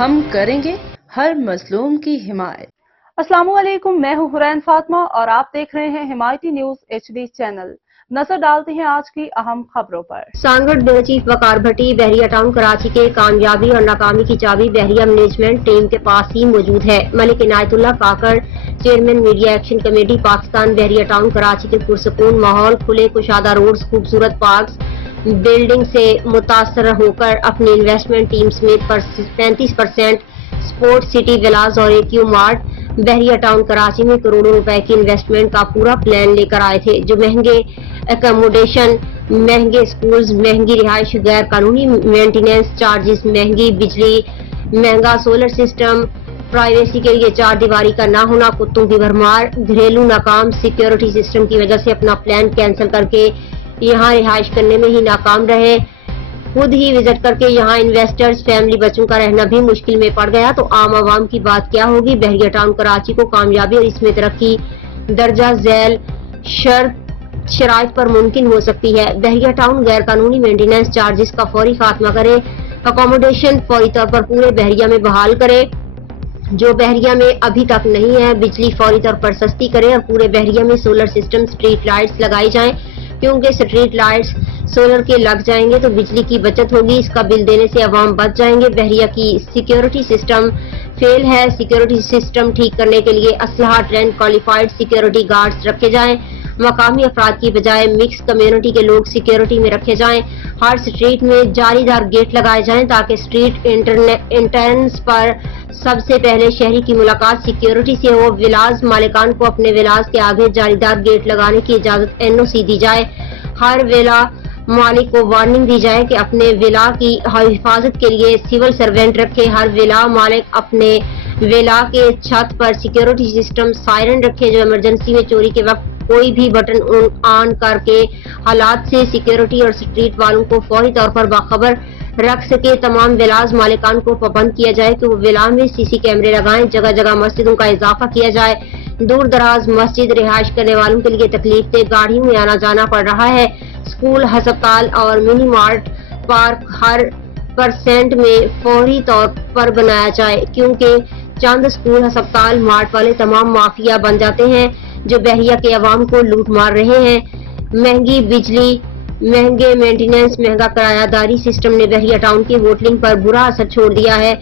ہم کریں گے ہر مظلوم کی حمایت۔ السلام علیکم، میں ہوں حرین فاطمہ اور آپ دیکھ رہے ہیں حمایتی نیوز HD چینل۔ نظر ڈالتے ہیں آج کی اہم خبروں پر۔ سانگڑ بیورو چیف وقار بھٹی، بحریہ ٹاؤن کراچی کے کامیابی اور ناکامی کی چابی بحریہ مینجمنٹ ٹیم کے پاس ہی موجود ہے۔ Malik Inayatullah Kakar, chairman media action committee Pakistan, Bahria town Karachi کے پرسکون ماحول، کھلے کشادہ روڈز، خوبصورت پارکس، بلڈنگ سے متاثر ہو کر اپنی انویسٹمنٹ ٹیم سمیت 35% سپورٹ سٹی ولاز اور AQ مارٹ بحریہ ٹاؤن کراچی میں کروڑوں روپے کی انویسٹمنٹ کا پورا پلان لے کر آئے تھے، جو مہنگے اکاموڈیشن، مہنگے سکولز، مہنگی رہائش، غیر قانونی مینٹیننس چارجز، مہنگی بجلی، مہنگا سولر سسٹم، پرائیویسی کے لیے چار دیواری کا نہ ہونا، کتوں کی بھرمار، گھریلو ناکام سیکیورٹی سسٹم کی وجہ سے اپنا پلان کینسل کر کے یہاں رہائش کرنے میں ہی ناکام رہے۔ خود ہی وزٹ کر کے یہاں انویسٹرز، فیملی، بچوں کا رہنا بھی مشکل میں پڑ گیا تو عام عوام کی بات کیا ہوگی؟ بحریہ ٹاؤن کراچی کو کامیابی اور اس میں ترقی درجہ ذیل شرائط پر ممکن ہو سکتی ہے۔ بحریہ ٹاؤن غیر قانونی مینٹیننس چارجز کا فوری خاتمہ کرے، اکاموڈیشن فوری طور پر پورے بحریہ میں بحال کرے جو بحریہ میں ابھی تک نہیں ہے، بجلی فوری طور پر سستی کرے اور پورے بحریہ میں سولر سسٹم، اسٹریٹ لائٹس لگائی جائیں، کیونکہ اسٹریٹ لائٹس سولر کے لگ جائیں گے تو بجلی کی بچت ہوگی، اس کا بل دینے سے عوام بچ جائیں گے۔ بحریہ کی سیکیورٹی سسٹم فیل ہے، سیکیورٹی سسٹم ٹھیک کرنے کے لیے اسلحہ ٹرینڈ کوالیفائڈ سیکیورٹی گارڈز رکھے جائیں، مقامی افراد کی بجائے مکس کمیونٹی کے لوگ سیکیورٹی میں رکھے جائیں، ہر اسٹریٹ میں جالی دار گیٹ لگائے جائیں تاکہ اسٹریٹ انٹرنس پر سب سے پہلے شہری کی ملاقات سیکیورٹی سے ہو۔ ولاز مالکان کو اپنے ولاز کے آگے جالی دار گیٹ لگانے کی اجازت NOC دی جائے، ہر ولا مالک کو وارننگ دی جائے کہ اپنے ولا کی حفاظت کے لیے سول سرونٹ رکھے، ہر ولا مالک اپنے ولا کے چھت پر سیکیورٹی سسٹم سائرن رکھے جو ایمرجنسی میں چوری کے وقت کوئی بھی بٹن آن کر کے حالات سے سیکیورٹی اور اسٹریٹ والوں کو فوری طور پر باخبر رکھ سکے۔ تمام ولاز مالکان کو پابند کیا جائے کہ وہ ولا میں CC کیمرے لگائیں، جگہ جگہ مسجدوں کا اضافہ کیا جائے، دور دراز مسجد رہائش کرنے والوں کے لیے تکلیف دہ گاڑیوں میں آنا جانا پڑ رہا ہے، اسکول، ہسپتال اور منی مارٹ پارک ہر % میں فوری طور پر بنایا جائے، کیونکہ چند اسکول، ہسپتال، مارٹ والے تمام مافیا بن جاتے ہیں جو بحریہ کے عوام کو لوٹ مار رہے ہیں۔ مہنگی بجلی، مہنگے مینٹیننس، مہنگا کرایہ داری سسٹم نے بحریہ ٹاؤن کی ہوٹلنگ پر برا اثر چھوڑ دیا ہے۔